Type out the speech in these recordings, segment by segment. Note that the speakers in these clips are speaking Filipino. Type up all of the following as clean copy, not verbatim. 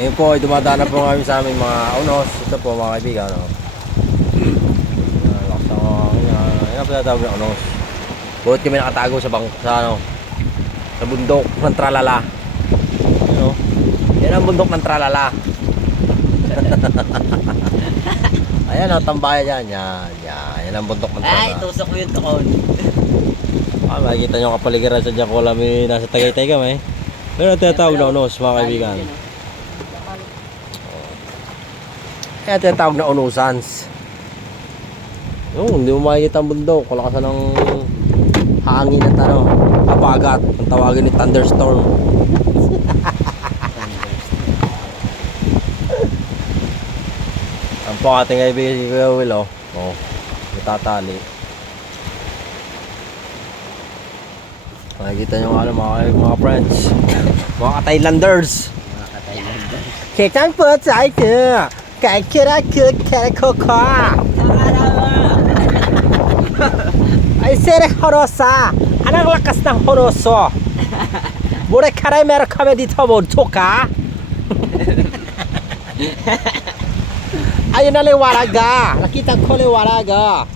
Ngayon po ay dumadaan na po kami sa aming mga unos. Ito po mga kaibigan. Lakas ng yan ang pinatawag ng unos. Buhat kami nakatago sa sa bundok ng Tralala. Yan ang bundok ng Tralala. Ayan ang tambayan yan. Yan ang bundok ng Tralala. Ay, tusok mo yung tukon. Makikita nyo kapaligiran sa dyan ko alam nasa Tagaytay kami. Pero tinatawag na unos mga kaibigan. Kaya tinatawag na unusans. Hindi mo makikita ang bundok. Kalakasan ng hangin at kapagat. Ang tawagin ni thunderstorm. Ang po ating kaibigan si Kuya Will, natatali. Makikita nyo mga friends. Mga ka-Thailanders. Kitang po sa ito. Kaya koko. Ay sere horosa. Anong lakas ng horoso? Mure karay meron kami dito mo. Tuka? Ayun na liwaraga. Nakita ko liwaraga.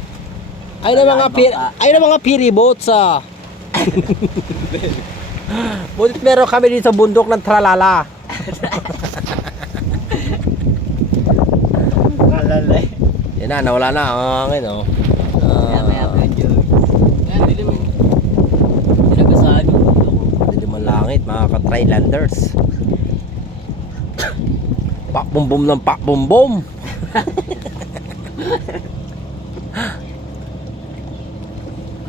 Ayun na mga piribots Butit meron kami dito sa bundok ng Tralala. Tralala. Yan na, nawala na ang hangin Maya pa yun. Ayan, dilim mo. Sinagasaan yung bundok. Dilim ang langit, mga ka-Thailanders. Pakbumbum ng pakbumbum.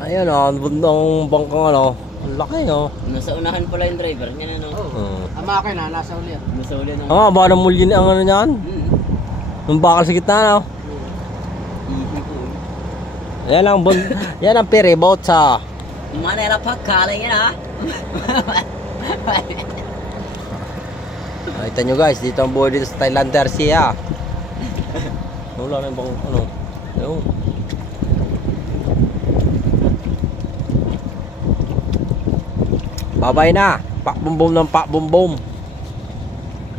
Ayun ang bundong bangkang ang laki Nasa unahan pala yung driver niya na Ang makina, nasa uli. Nasa uli ng... baka namulyin ang niyan. Yung bakal sa gitna Yan ang ferryboat sa Manera pagkaling yan ha. Nakita nyo guys, dito ang buhay dito sa Thailander siya. Wala na yung bang Ayun. Babay na. Pakbumbum ng pakbumbum.